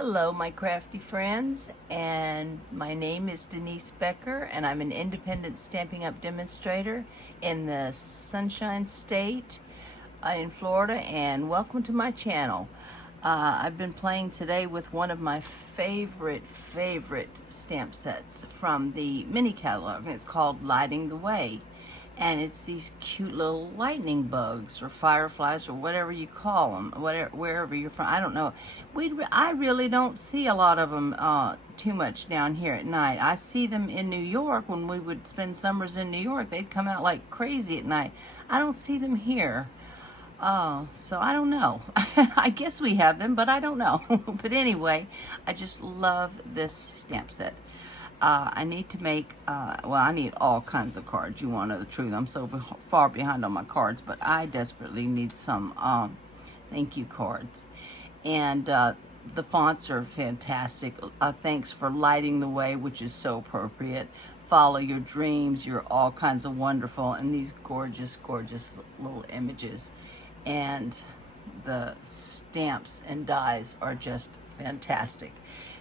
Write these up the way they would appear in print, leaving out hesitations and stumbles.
Hello, my crafty friends, and my name is Denise Becker, and I'm an independent Stampin' Up demonstrator in the Sunshine State in Florida, and welcome to my channel. I've been playing today with one of my favorite stamp sets from the mini catalog. It's called Lighting the Way, and it's these cute little lightning bugs or fireflies or whatever you call them, wherever you're from. I don't know. I really don't see a lot of them too much down here at night. I see them in New York when we would spend summers in New York. They'd come out like crazy at night. I don't see them here. So I don't know. I guess we have them, but I don't know. But anyway, I just love this stamp set. I need to make, well, I need all kinds of cards. You want to know the truth. I'm so far behind on my cards, but I desperately need some thank you cards. And the fonts are fantastic. Thanks for lighting the way, which is so appropriate. Follow your dreams. You're all kinds of wonderful. And these gorgeous little images. And the stamps and dies are just fantastic.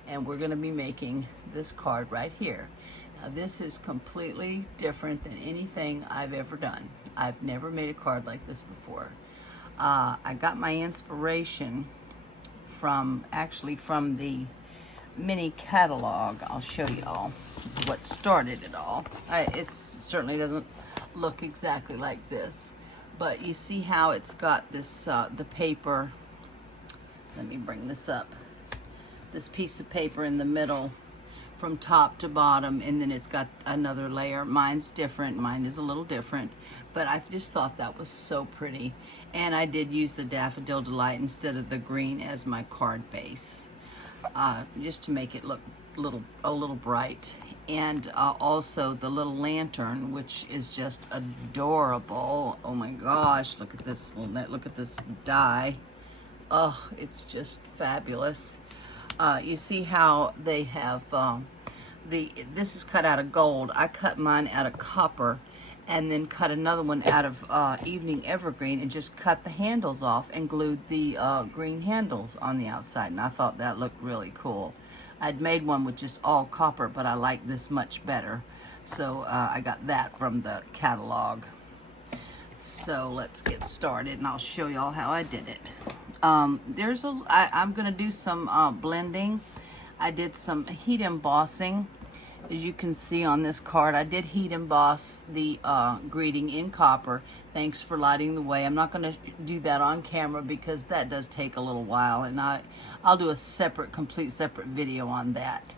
And we're going to be making this card right here. Now this is completely different than anything I've ever done. I've never made a card like this before. I got my inspiration from the mini catalog. I'll show y'all what started it all. It certainly doesn't look exactly like this, but you see how it's got this, the paper. Let me bring this up. This piece of paper in the middle from top to bottom, and then it's got another layer. Mine's different. Mine is a little different, but I just thought that was so pretty. And I did use the Daffodil Delight instead of the green as my card base, just to make it look a little bright. And also the little lantern, which is just adorable. Oh my gosh, look at this die. Oh, it's just fabulous. You see how they have this is cut out of gold. I cut mine out of copper, and then cut another one out of evening evergreen, and just cut the handles off and glued the green handles on the outside. And I thought that looked really cool. I'd made one with just all copper, but I like this much better, so I got that from the catalog. So let's get started, and I'll show y'all how I did it. I'm gonna do some blending. I did some heat embossing. As you can see on this card, I did heat emboss the greeting in copper. Thanks for lighting the way. I'm not gonna do that on camera because that does take a little while, and I'll do a complete separate video on that.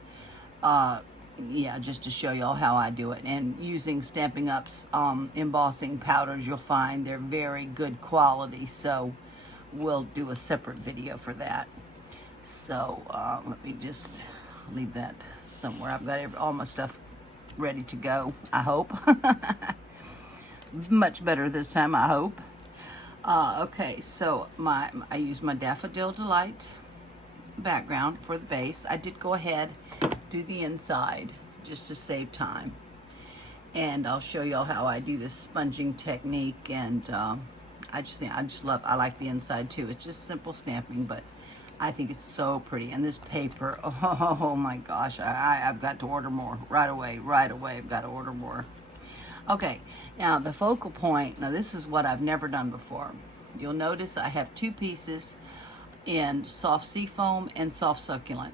Yeah, just to show y'all how I do it. And using Stampin' Up's embossing powders, you'll find they're very good quality, so we'll do a separate video for that. So let me just leave that somewhere. I've got all my stuff ready to go, I hope. Much better this time, I hope. Okay, so I used my Daffodil Delight background for the base. I did go ahead, do the inside just to save time. And I'll show y'all how I do this sponging technique, and I like the inside too. It's just simple stamping, but I think it's so pretty. And this paper, oh my gosh, I've got to order more right away. I've got to order more. Okay, now the focal point. Now this is what I've never done before. You'll notice I have two pieces in soft seafoam and soft succulent,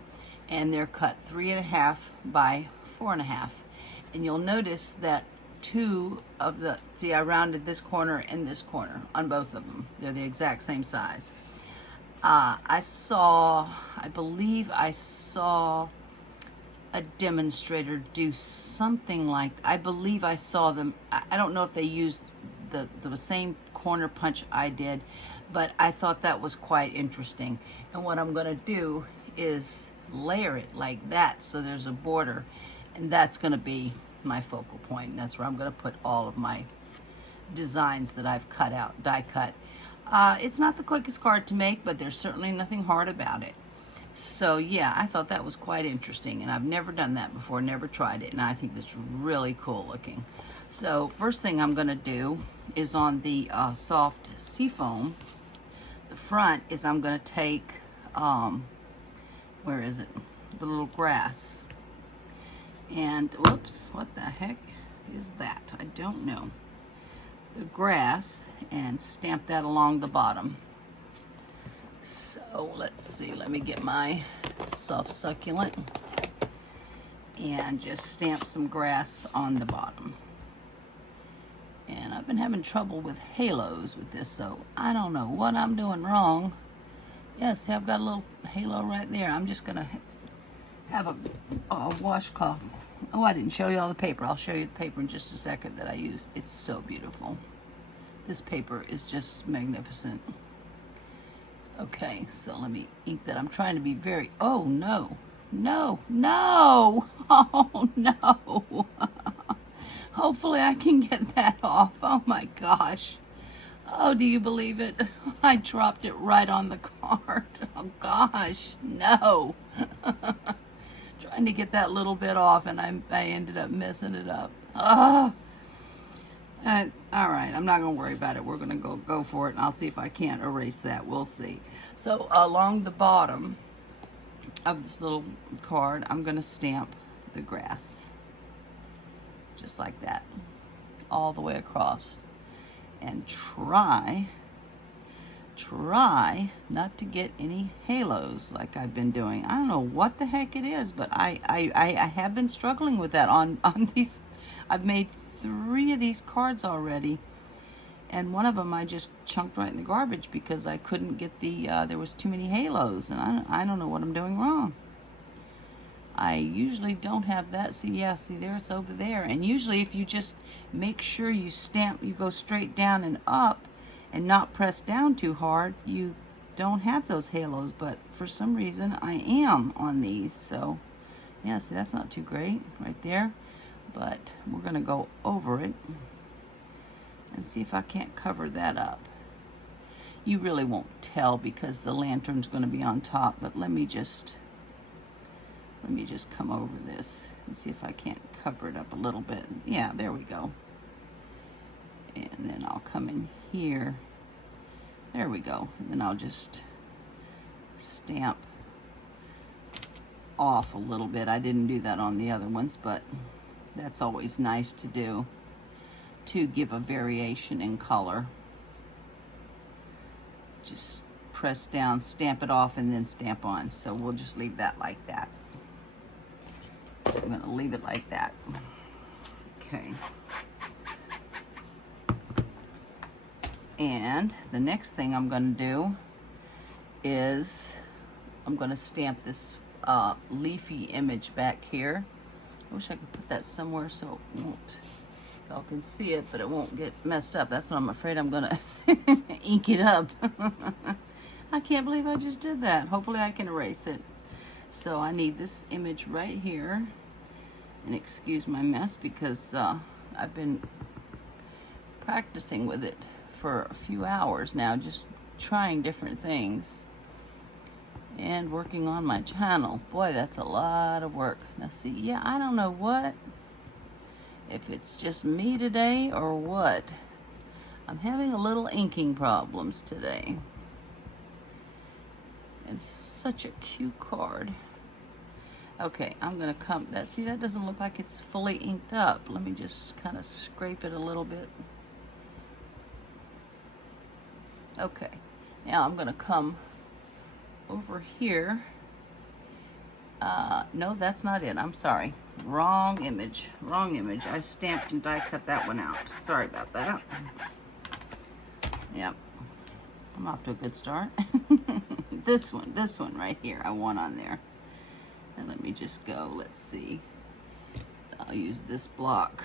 and they're cut 3.5 by 4.5. And you'll notice that I rounded this corner and this corner on both of them. They're the exact same size. I believe I saw a demonstrator do something like, I believe I saw them. I don't know if they used the same corner punch I did, but I thought that was quite interesting. And what I'm gonna do is layer it like that, so there's a border, and that's gonna be my focal point, and that's where I'm going to put all of my designs that I've cut out, die cut. It's not the quickest card to make, but there's certainly nothing hard about it. So yeah, I thought that was quite interesting, and I've never done that before, never tried it, and I think that's really cool looking. So first thing I'm going to do is on the soft seafoam, the front is I'm going to take where is it? The little grass. And, whoops, what the heck is that? I don't know. The grass, and stamp that along the bottom. So, let's see. Let me get my soft succulent and just stamp some grass on the bottom. And I've been having trouble with halos with this, so I don't know what I'm doing wrong. Yes, I've got a little halo right there. I'm just going to have a washcloth. Oh, I didn't show you all the paper. I'll show you the paper in just a second that I use. It's so beautiful. This paper is just magnificent. Okay, so let me ink that. I'm trying to be very... Oh, no. No, no. Oh, no. Hopefully I can get that off. Oh, my gosh. Oh, do you believe it? I dropped it right on the card. Oh, gosh. No. Trying to get that little bit off, and I ended up messing it up. Oh. All right, I'm not going to worry about it. We're going to go for it, and I'll see if I can't erase that. We'll see. So along the bottom of this little card, I'm going to stamp the grass. Just like that. All the way across. And try not to get any halos like I've been doing. I don't know what the heck it is, but I have been struggling with that on these. I've made 3 of these cards already, and one of them I just chunked right in the garbage because I couldn't get the there was too many halos, and I don't know what I'm doing wrong. I usually don't have that. See, yeah, see there, it's over there. And usually if you just make sure you stamp, you go straight down and up and not press down too hard, you don't have those halos. But for some reason I am on these. So yeah, see, that's not too great right there. But we're gonna go over it and see if I can't cover that up. You really won't tell because the lantern's gonna be on top, but let me just come over this and see if I can't cover it up a little bit. Yeah, there we go. And then I'll come in here. There we go. And then I'll just stamp off a little bit. I didn't do that on the other ones, but that's always nice to do to give a variation in color. Just press down, stamp it off, and then stamp on. So we'll just leave that like that. I'm going to leave it like that. Okay. And the next thing I'm going to do is I'm going to stamp this leafy image back here. I wish I could put that somewhere so it won't, y'all can see it, but it won't get messed up. That's what I'm afraid I'm going to ink it up. I can't believe I just did that. Hopefully I can erase it. So I need this image right here. And excuse my mess because I've been practicing with it for a few hours now, just trying different things and working on my channel. Boy, that's a lot of work. Now see, yeah, I don't know if it's just me today or what. I'm having a little inking problems today. It's such a cute card. Okay, I'm gonna come, see, that doesn't look like it's fully inked up. Let me just kind of scrape it a little bit. Okay, now I'm gonna come over here. No, that's not it, I'm sorry. Wrong image. I stamped and die cut that one out. Sorry about that. Yep, I'm off to a good start. This one right here, I want on there. And let me just go, let's see. I'll use this block.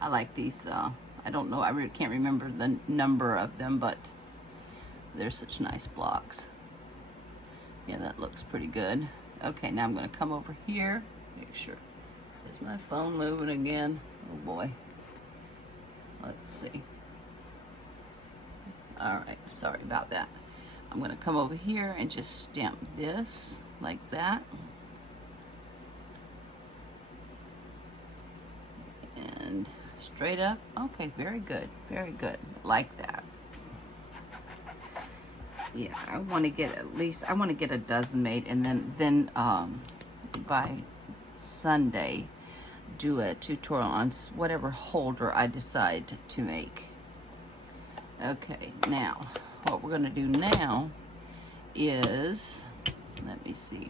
I like these, I don't know, I really can't remember the number of them, but they're such nice blocks. Yeah, that looks pretty good. Okay, now I'm gonna come over here, make sure. Is my phone moving again? Oh boy. Let's see. All right, sorry about that. I'm gonna come over here and just stamp this like that. And straight up. Okay, very good, like that. yeah, I want to get at least, I want to get a dozen made, and then by Sunday do a tutorial on whatever holder I decide to make. Okay, now what we're going to do now is, let me see,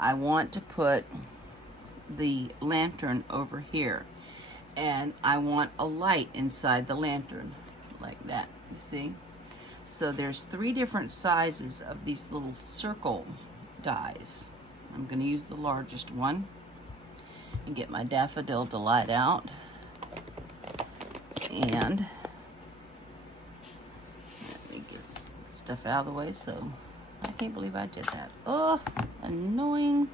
I want to put the lantern over here, and I want a light inside the lantern like that, you see? So there's 3 different sizes of these little circle dies. I'm going to use the largest one and get my Daffodil Delight out, and let me get stuff out of the way. So I can't believe I did that. Oh, annoying.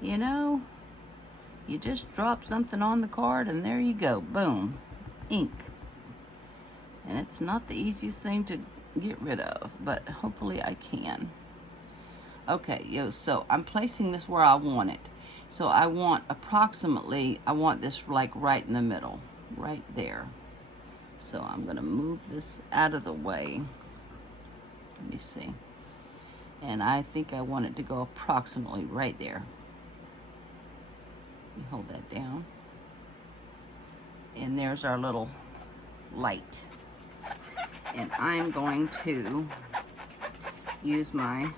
You know, you just drop something on the card and there you go, boom, ink. And it's not the easiest thing to get rid of, but hopefully I can. Okay, so I'm placing this where I want it. So I want approximately, I want this like right in the middle, right there. So I'm gonna move this out of the way. Let me see. And I think I want it to go approximately right there. We hold that down. And there's our little light. And I'm going to use my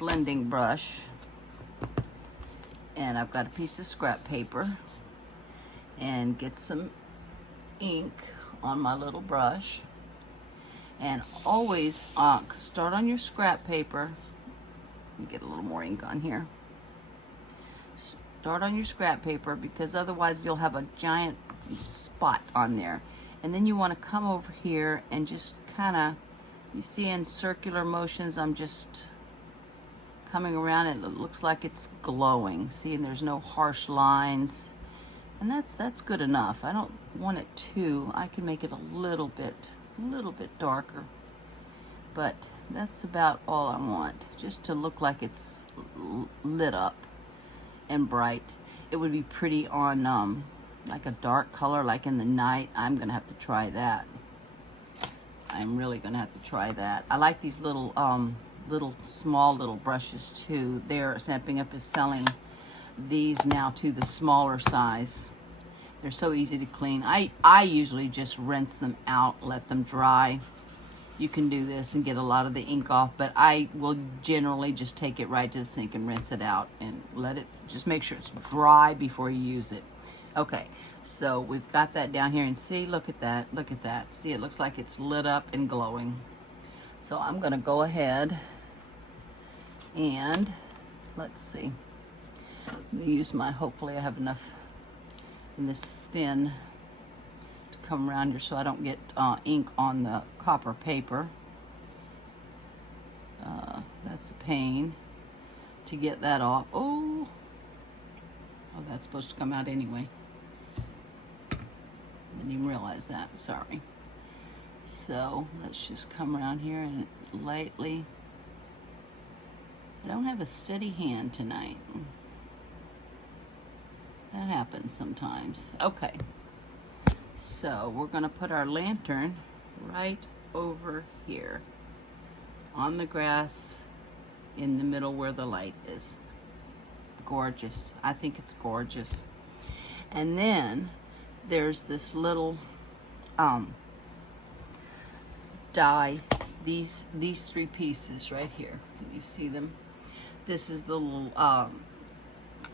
blending brush, and I've got a piece of scrap paper, and get some ink on my little brush. And always start on your scrap paper. Let me get a little more ink on here. Start on your scrap paper, because otherwise you'll have a giant spot on there. And then you want to come over here and just kind of, you see in circular motions, I'm just coming around and it looks like it's glowing. See, and there's no harsh lines. And that's good enough. I don't want it too. I can make it a little bit darker. But that's about all I want. Just to look like it's lit up and bright. It would be pretty on like a dark color, like in the night. I'm gonna have to try that. I'm really gonna have to try that. I like these little small little brushes too. Stampin' Up is selling these now to the smaller size. They're so easy to clean. I usually just rinse them out, let them dry. You can do this and get a lot of the ink off, but I will generally just take it right to the sink and rinse it out and let it, just make sure it's dry before you use it. Okay, so we've got that down here, and see, look at that, look at that. See, it looks like it's lit up and glowing. So I'm gonna go ahead and, let's see, let me use my, hopefully I have enough in this thin to come around here so I don't get ink on the copper paper. That's a pain to get that off. Oh, that's supposed to come out anyway. Didn't even realize that, sorry. So let's just come around here and lightly, I don't have a steady hand tonight. That happens sometimes. Okay, so we're gonna put our lantern right over here on the grass in the middle where the light is. Gorgeous. I think it's gorgeous. And then there's this little die, these 3 pieces right here. Can you see them? This is the little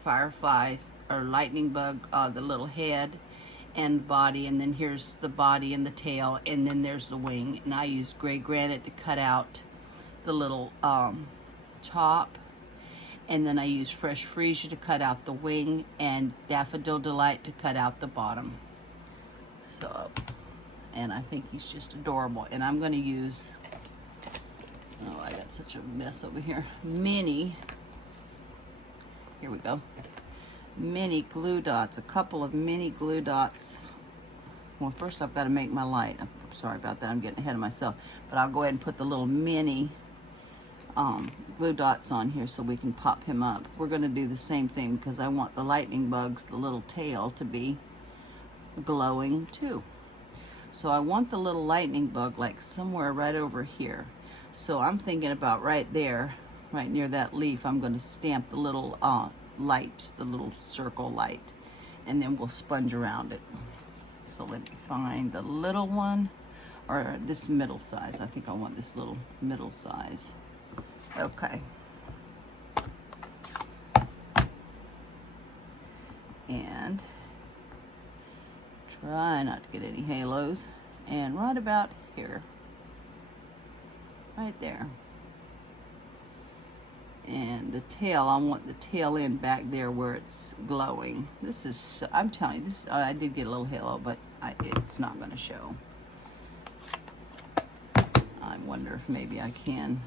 firefly or lightning bug, the little head and body, and then here's the body and the tail, and then there's the wing. And I use gray granite to cut out the little top, and then I use fresh freesia to cut out the wing, and Daffodil Delight to cut out the bottom. So, and I think he's just adorable. And I'm going to use, oh, I got such a mess over here, mini, here we go, mini glue dots, a couple of mini glue dots. Well, first I've got to make my light. I'm sorry about that, I'm getting ahead of myself, but I'll go ahead and put the little mini glue dots on here so we can pop him up. We're going to do the same thing because I want the lightning bugs, the little tail, to be glowing too. So I want the little lightning bug like somewhere right over here. So I'm thinking about right there, right near that leaf, I'm going to stamp the little light, the little circle light, and then we'll sponge around it. So let me find the little one, or this middle size. I think I want this little middle size. Okay. And try not to get any halos. And right about here. Right there. And the tail, I want the tail end back there where it's glowing. This is, so, I'm telling you, this I did get a little halo, but it's not going to show. I wonder if maybe I can.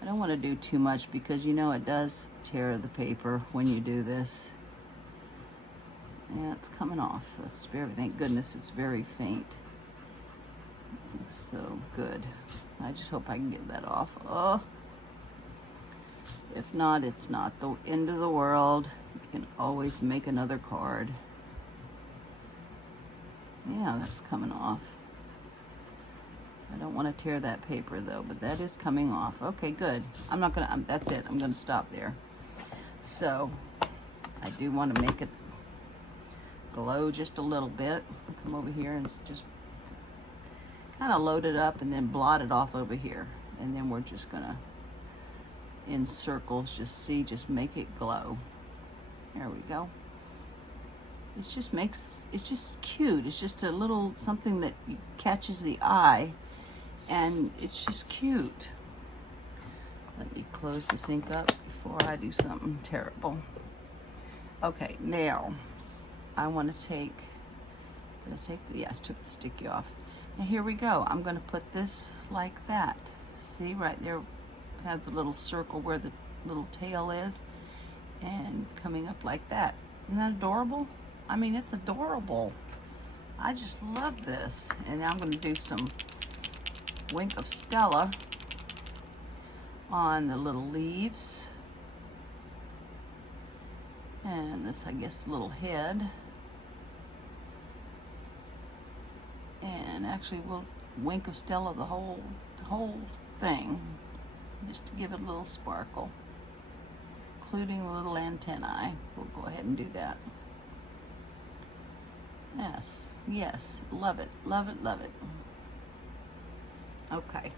I don't want to do too much because you know it does tear the paper when you do this. Yeah, it's coming off. It's very, thank goodness it's very faint. So good. I just hope I can get that off. Oh, if not, it's not the end of the world. You can always make another card. Yeah, that's coming off. I don't want to tear that paper though, but that is coming off. Okay, good. I'm not gonna, that's it. I'm gonna stop there. So I do want to make it glow just a little bit. Come over here and just kind of load it up and then blot it off over here. And then we're just gonna, in circles, just make it glow. There we go. It just makes, it's just cute. It's just a little something that catches the eye, and it's just cute. Let me close this ink up before I do something terrible. Okay, now I want to take, yes, took the sticky off. Now here we go. I'm going to put this like that. See, right there, have the little circle where the little tail is, and coming up like that. Isn't that adorable? I mean, it's adorable. I just love this. And now I'm going to do some Wink of Stella on the little leaves. And this, I guess, little head. And actually, we'll Wink of Stella the whole thing, just to give it a little sparkle, including the little antennae. We'll go ahead and do that. Yes, yes, love it, love it, love it. Okay.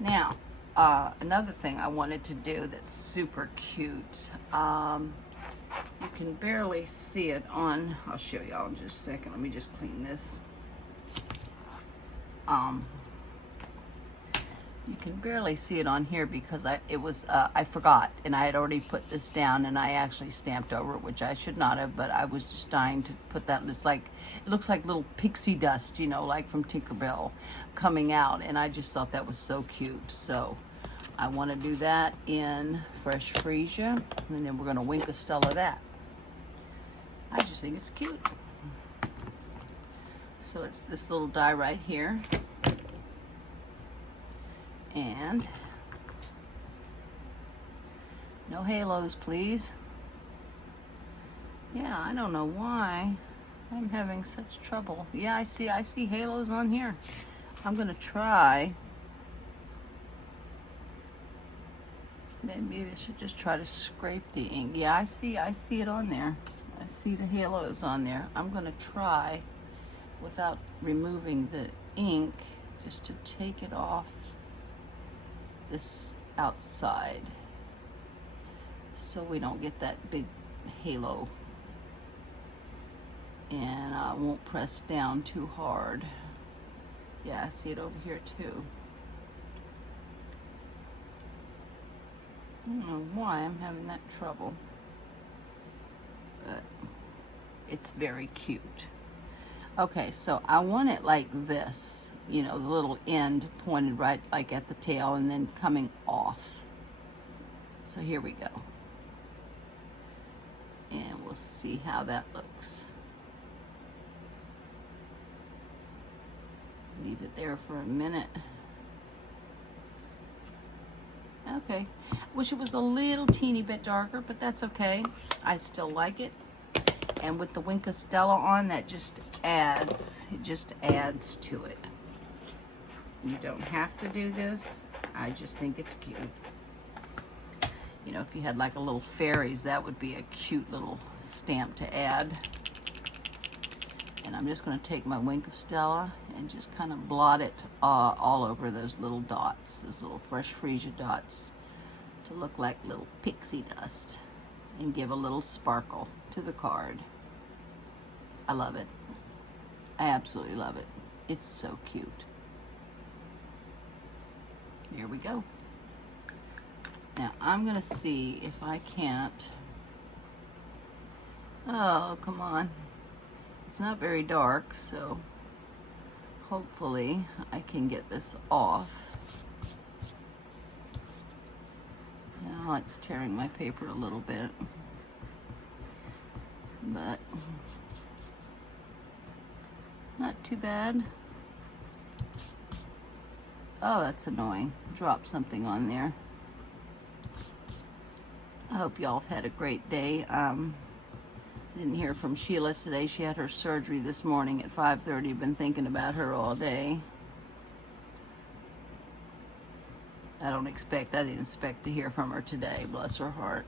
Now, another thing I wanted to do that's super cute. You can barely see it on, I'll show y'all in just a second. Let me just clean this. You can barely see it on here because I forgot, and I had already put this down, and I actually stamped over it, which I should not have, but I was just dying to put that. It's like, it looks like little pixie dust, you know, like from Tinkerbell coming out, and I just thought that was so cute. So I want to do that in Fresh Freesia, and then we're going to Wink of Stella that. I just think it's cute. So it's this little die right here. And no halos, please. Yeah, I don't know why I'm having such trouble. Yeah, I see halos on here. I'm gonna try. Maybe I should just try to scrape the ink. Yeah, I see it on there. I see the halos on there. I'm gonna try without removing the ink, just to take it off this outside so we don't get that big halo, and I won't press down too hard. Yeah, I see it over here too. I don't know why I'm having that trouble, but it's very cute. Okay, so I want it like this, you know, the little end pointed right like at the tail and then coming off. So here we go. And we'll see how that looks. Leave it there for a minute. Okay, wish it was a little teeny bit darker, but that's okay. I still like it. And with the wink of Stella on, that just adds, to it. You don't have to do this. I just think it's cute. You know, if you had like a little fairies, that would be a cute little stamp to add. And I'm just going to take my wink of Stella and just kind of blot it all over those little dots, those little fresh freesia dots, to look like little pixie dust and give a little sparkle to the card. I love it. I absolutely love it. It's so cute. Here we go. Now I'm gonna see if I can't, oh come on, it's not very dark, so hopefully I can get this off. Now it's tearing my paper a little bit, but not too bad. Oh, that's annoying. Dropped something on there. I hope y'all have had a great day. Didn't hear from Sheila today. She had her surgery this morning at 5:30. Been thinking about her all day. I didn't expect to hear from her today. Bless her heart.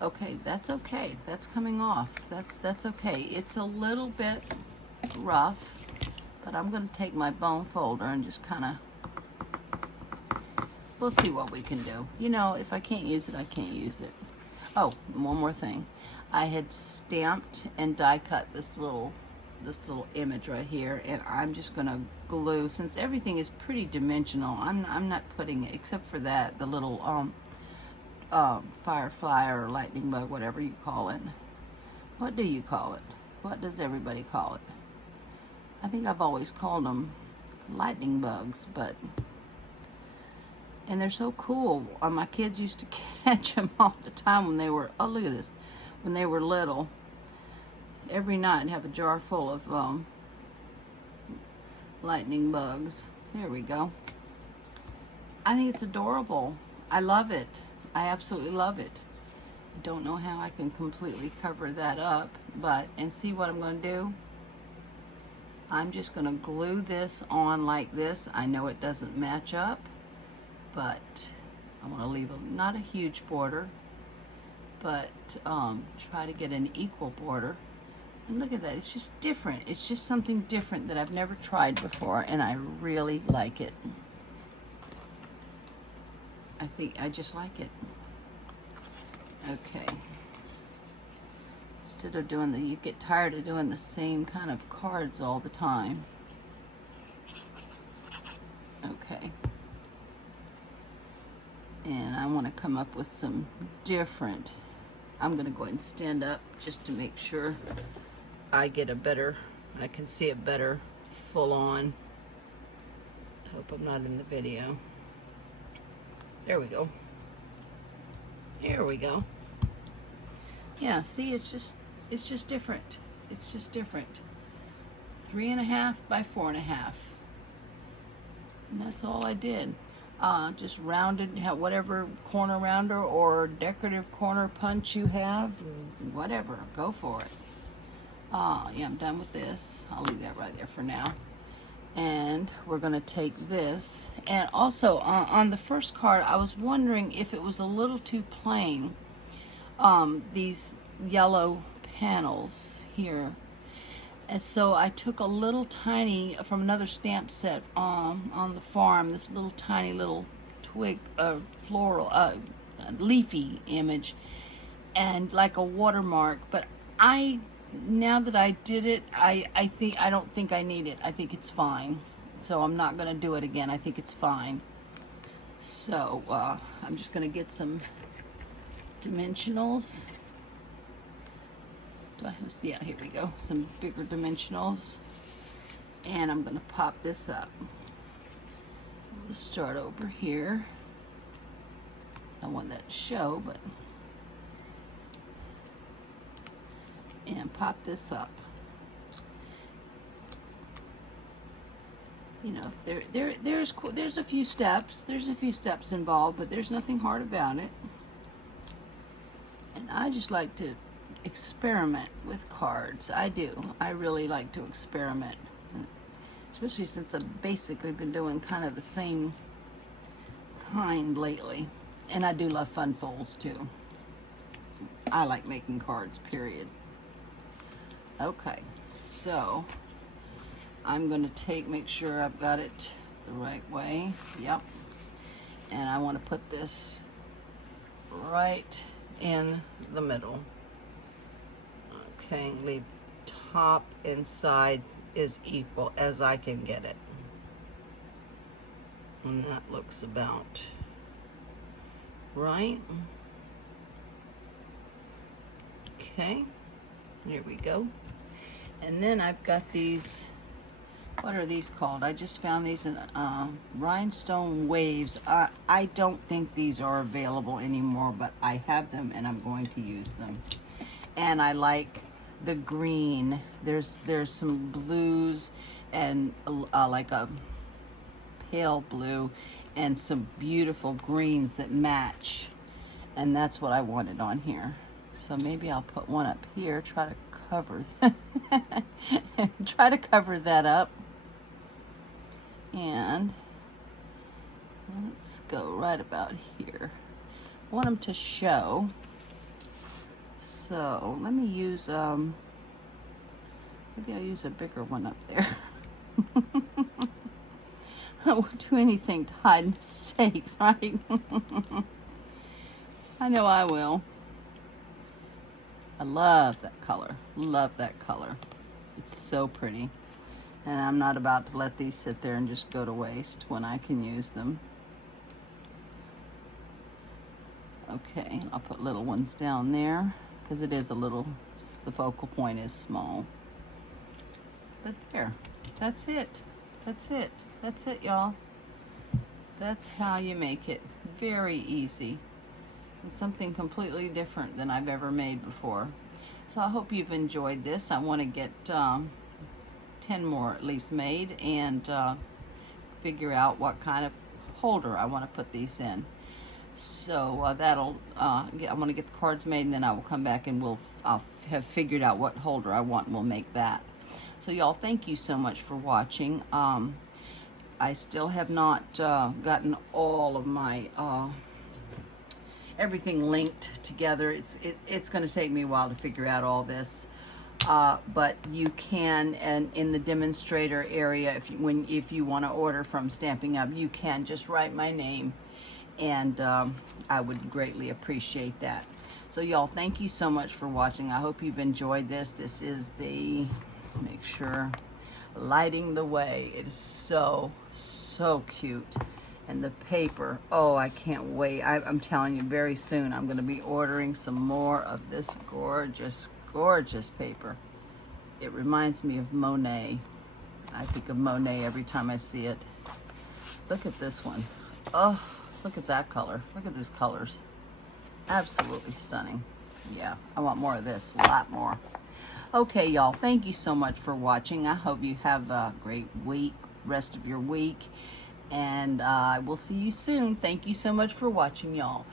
Okay, that's okay. That's coming off. That's okay. It's a little bit rough. But I'm going to take my bone folder and just kind of, we'll see what we can do. You know, if I can't use it, I can't use it. Oh, one more thing. I had stamped and die cut this little image right here, and I'm just going to glue, since everything is pretty dimensional, I'm not putting it, except for that, the little firefly or lightning bug, whatever you call it. What do you call it? What does everybody call it? I think I've always called them lightning bugs, and they're so cool. My kids used to catch them all the time when they were, oh look at this, when they were little. Every night I'd have a jar full of lightning bugs. There we go. I think it's adorable. I love it. I absolutely love it. I don't know how I can completely cover that up, and see what I'm going to do. I'm just going to glue this on like this. I know it doesn't match up, but I want to leave not a huge border, but try to get an equal border. And look at that. It's just different. It's just something different that I've never tried before, and I really like it. I just like it. Okay. Instead of doing you get tired of doing the same kind of cards all the time. Okay. And I want to come up with some different, I'm going to go ahead and stand up just to make sure I can see it better full on. I hope I'm not in the video. There we go. There we go. Yeah, see, it's just different. It's just different. 3.5 by 4.5. And that's all I did. Just rounded, whatever corner rounder or decorative corner punch you have, whatever, go for it. Yeah, I'm done with this. I'll leave that right there for now. And we're going to take this. And also, on the first card, I was wondering if it was a little too plain. These yellow panels here. And so I took a little tiny, from another stamp set on the farm, this little tiny little twig, floral, leafy image, and like a watermark. But now that I did it, I don't think I need it. I think it's fine. So I'm not going to do it again. I think it's fine. So I'm just going to get some dimensionals. Yeah, here we go. Some bigger dimensionals. And I'm going to pop this up. I'm going to start over here. I don't want that to show, but... And pop this up. You know, there's a few steps. There's a few steps involved, but there's nothing hard about it. And I just like to experiment with cards. I do. I really like to experiment, especially since I've basically been doing kind of the same kind lately. And I do love fun folds too. I like making cards, period. Okay, so I'm going to make sure I've got it the right way. Yep. And I want to put this right in the middle. Okay, leave top and side as equal as I can get it. And that looks about right. Okay, here we go. And then I've got these, what are these called? I just found these in Rhinestone Waves. I don't think these are available anymore, but I have them and I'm going to use them. And I like the green. There's some blues and like a pale blue and some beautiful greens that match. And that's what I wanted on here. So maybe I'll put one up here, try to cover that up. And let's go right about here. I want them to show. So let me use, maybe I'll use a bigger one up there. I won't do anything to hide mistakes, right? I know I will. I love that color. Love that color. It's so pretty. And I'm not about to let these sit there and just go to waste when I can use them. Okay, I'll put little ones down there because it is a little, the focal point is small. But there, that's it. That's it. That's it, y'all. That's how you make it. Very easy. And something completely different than I've ever made before. So I hope you've enjoyed this. I want to get 10 more at least made and figure out what kind of holder I want to put these in. So I want to get the cards made, and then I will come back and I'll have figured out what holder I want and we'll make that. So y'all, thank you so much for watching. I still have not gotten all of my everything linked together. It's going to take me a while to figure out all this. But you can, and in the demonstrator area, if you want to order from Stampin' Up, you can just write my name, and I would greatly appreciate that. So y'all, thank you so much for watching. I hope you've enjoyed this. This is the, make sure, Lighting the Way. It is so cute. And the paper, oh, I can't wait. I'm telling you, very soon I'm going to be ordering some more of this gorgeous paper. It reminds me of Monet. I think of Monet every time I see it. Look at this one. Oh, look at that color. Look at those colors. Absolutely stunning. Yeah, I want more of this, a lot more. Okay, y'all, thank you so much for watching. I hope you have a great week, rest of your week. And I will see you soon. Thank you so much for watching, y'all.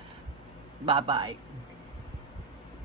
Bye-bye.